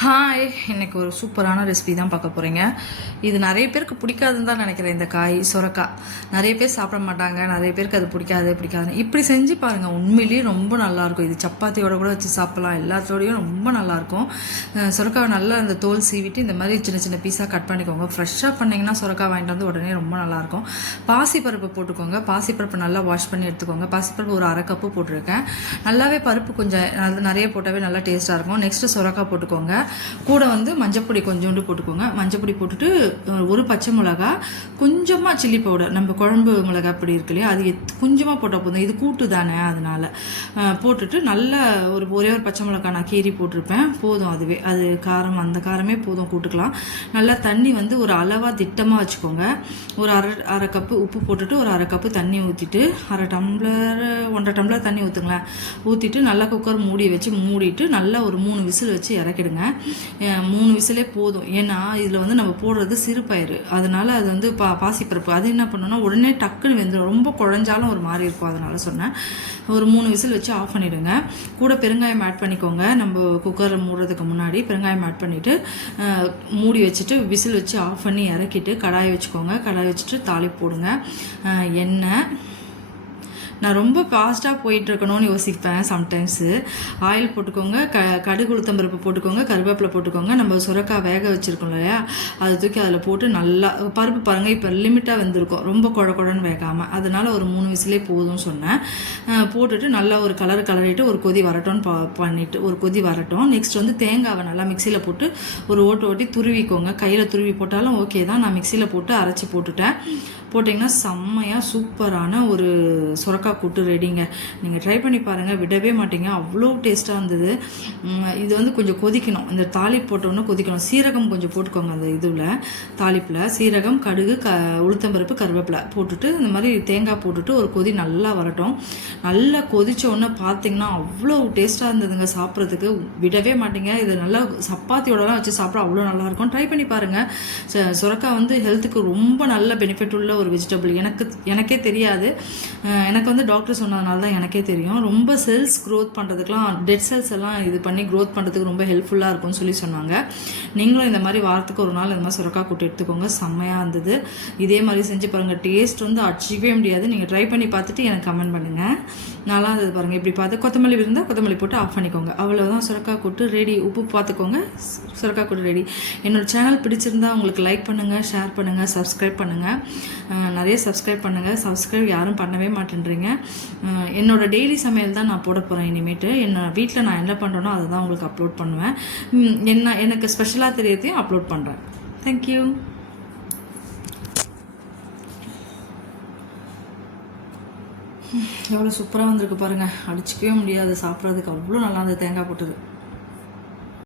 Hi இன்றைக்கி ஒரு சூப்பரான ரெசிபி தான் பார்க்க போகிறீங்க இது நிறைய பேருக்கு பிடிக்காதுன்னு தான் நினைக்கிறேன் இந்த காய் சுரக்காய் நிறைய பேர் சாப்பிட மாட்டாங்க நிறைய பேருக்கு அது பிடிக்காது பிடிக்காது இப்படி செஞ்சு பாருங்கள் உண்மையிலேயே ரொம்ப நல்லாயிருக்கும் இது சப்பாத்தியோட கூட வச்சு சாப்பிட்லாம். எல்லாத்தோடையும் ரொம்ப நல்லாயிருக்கும் அஹ் சுரக்காவை நல்லா அந்த தோல் சீவிட்டு இந்த மாதிரி சின்ன சின்ன பீஸாக கட் பண்ணிக்கோங்க. ஃப்ரெஷ்ஷாக பண்ணிங்கன்னா சுரக்காய் வாங்கிட்டு வந்து உடனே ரொம்ப நல்லாயிருக்கும் பாசிப்பருப்பு போட்டுக்கோங்க. பாசிப்பருப்பு நல்லா வாஷ் பண்ணி எடுத்துக்கோங்க. பாசிப்பருப்பு ஒரு அரை கப்பு போட்டிருக்கேன். நல்லாவே பருப்பு கொஞ்சம் அது நிறைய போட்டாவே நல்லா டேஸ்ட்டாக இருக்கும். நெக்ஸ்ட்டு சுரக்காய் போட்டுக்கோங்க. கூட வந்து மஞ்சப்பொடி கொஞ்சோண்டு போட்டுக்கோங்க. மஞ்சப்பொடி போட்டுட்டு ஒரு பச்சை மிளகா கொஞ்சமாக சில்லி பவுடர். நம்ம குழம்பு மிளகா அப்படி இருக்கு இல்லையா அது எத்- கொஞ்சமாக போட்டால் போதும். இது கூட்டு தானே அதனால். போட்டுட்டு நல்ல ஒரு ஒரே ஒரு பச்சை மிளகா நான் கீரி போட்டிருப்பேன். போதும் அதுவே. அது காரம் அந்த காரமே போதும் கூட்டுக்கலாம். நல்லா தண்ணி வந்து ஒரு அளவாக திட்டமாக வச்சுக்கோங்க. ஒரு அரை அரை கப்பு உப்பு போட்டுட்டு ஒரு அரை கப்பு தண்ணி ஊற்றிட்டு அரை டம்ளர் ஒன்றரை டம்ளர் தண்ணி ஊற்றுங்களேன் ஊற்றிட்டு நல்லா குக்கர் மூடி வச்சு மூடிட்டு நல்லா ஒரு மூணு விசில் வச்சு இறக்கிடுங்க. மூணு விசிலே போதும். ஏன்னா இதில் வந்து நம்ம போடுறது சிறுபயிறு அதனால அது வந்து பா பாசிப்பருப்பு. அது என்ன பண்ணணும்னா உடனே டக்குன்னு வெந்துடும் ரொம்ப குழஞ்சாலும் ஒரு மாதிரி இருக்கும் அதனால சொன்னேன். ஒரு மூணு விசில் வச்சு ஆஃப் பண்ணிவிடுங்க கூட பெருங்காயம் ஆட் பண்ணிக்கோங்க. நம்ம குக்கர் மூடுறதுக்கு முன்னாடி பெருங்காயம் ஆட் பண்ணிவிட்டு மூடி வச்சுட்டு விசில் வச்சு ஆஃப் பண்ணி இறக்கிட்டு கடாயை வச்சுக்கோங்க. கடாயை வச்சுட்டு தாளி போடுங்க. எண்ணெய் நான் ரொம்ப ஃபாஸ்ட்டாக போயிட்டுருக்கணும்னு யோசிப்பேன் சம்டைம்ஸு ஆயில் போட்டுக்கோங்க க கடுகு உளுத்தம்பருப்பு போட்டுக்கோங்க கருவேப்பிலை போட்டுக்கோங்க. நம்ம சுரக்காய் வேக வச்சுருக்கோம் இல்லையா? அதை தூக்கி அதில் போட்டு நல்லா பருப்பு பாருங்கள் இப்போ லிமிட்டாக வெந்திருக்கும். ரொம்ப குழ குழன்னு வேகாமல் அதனால் ஒரு மூணு விசிலே போதும்னு சொன்னேன். போட்டுட்டு நல்லா ஒரு கலர் கலரிட்டு ஒரு கொதி வரட்டும்னு பா பண்ணிவிட்டு ஒரு கொதி வரட்டும். நெக்ஸ்ட் வந்து தேங்காவை நல்லா மிக்சியில் போட்டு ஒரு ஓட்டு ஓட்டி துருவிக்கோங்க. கையில் துருவி போட்டாலும் ஓகே தான். நான் மிக்சியில் போட்டு அரைச்சி போட்டுட்டேன். போட்டிங்கன்னா செம்மையாக சூப்பரான ஒரு சுரக்காய் கூட்டு ரெடிங்க நீங்கள் ட்ரை பண்ணி பாருங்கள் விடவே மாட்டீங்க. அவ்வளோ டேஸ்ட்டாக இருந்தது. இது வந்து கொஞ்சம் கொதிக்கணும். இந்த தாளிப்பு போட்டோன்னே கொதிக்கணும். சீரகம் கொஞ்சம் போட்டுக்கோங்க அந்த இதில் தாளிப்பில். சீரகம் கடுகு க உளுத்தம்பருப்பு கருவேப்பிலை போட்டுட்டு இந்த மாதிரி தேங்காய் போட்டுட்டு ஒரு கொதி நல்லா வரட்டும். நல்லா கொதிச்ச உடனே பார்த்தீங்கன்னா அவ்வளோ டேஸ்ட்டாக இருந்ததுங்க சாப்பிட்றதுக்கு. விடவே மாட்டீங்க. இது நல்லா சப்பாத்தியோடலாம் வச்சு சாப்பிட அவ்வளோ நல்லாயிருக்கும் ட்ரை பண்ணி பாருங்கள் ச- சுரக்காய் வந்து ஹெல்த்துக்கு ரொம்ப நல்ல பெனிஃபிட் உள்ள ஒரு வெஜிடபிள் எனக்கு எனக்கே தெரியாது. எனக்கு வந்து டாக்டர் சொன்னதுனால தான் எனக்கே தெரியும். ரொம்ப செல்ஸ் க்ரோத் பண்ணுறதுக்குலாம் டெட் செல்ஸ் எல்லாம் இது பண்ணி க்ரோத் பண்ணுறதுக்கு ரொம்ப ஹெல்ப்ஃபுல்லாக இருக்கும்னு சொல்லி சொன்னாங்க. நீங்களும் இந்த மாதிரி வாரத்துக்கு ஒரு நாள் இந்த மாதிரி சுரக்கா கூட்டு எடுத்துக்கோங்க. செம்மையாக இருந்தது. இதே மாதிரி செஞ்சு பாருங்கள் டேஸ்ட் வந்து அடிச்சிக்கவே முடியாது. நீங்கள் ட்ரை பண்ணி பார்த்துட்டு எனக்கு கமெண்ட் பண்ணுங்கள் நல்லா இருந்தது பாருங்கள் இப்படி பார்த்து கொத்தமல்லி இருந்தால் கொத்தமல்லி போட்டு ஆஃப் பண்ணிக்கோங்க. அவ்வளோதான் சுரக்கா கூட்டு ரெடி உப்பு பார்த்துக்கோங்க. சுரக்கா கூட்டு ரெடி என்னோட சேனல் பிடிச்சிருந்தா உங்களுக்கு லைக் பண்ணுங்கள் ஷேர் பண்ணுங்கள் சப்ஸ்கிரைப் பண்ணுங்கள் நிறைய சப்ஸ்கிரைப் பண்ணுங்கள் சப்ஸ்கிரைப் யாரும் பண்ணவே மாட்டேன்றீங்க. என்னோட டெய்லி சமையல் தான் நான் போட போகிறேன் இனிமேட்டு. என்ன வீட்டில் நான் என்ன பண்ணுறேனோ அதை தான் உங்களுக்கு அப்லோட் பண்ணுவேன். என்ன எனக்கு ஸ்பெஷலாக தெரியறதையும் அப்லோட் பண்ணுறேன் தேங்க்யூ எவ்வளோ சூப்பராக வந்திருக்கு பாருங்கள் அடிச்சிக்கவே முடியாது. சாப்பிட்றதுக்கு அவ்வளோ நல்லா இருந்தது. தேங்காய் போட்டது.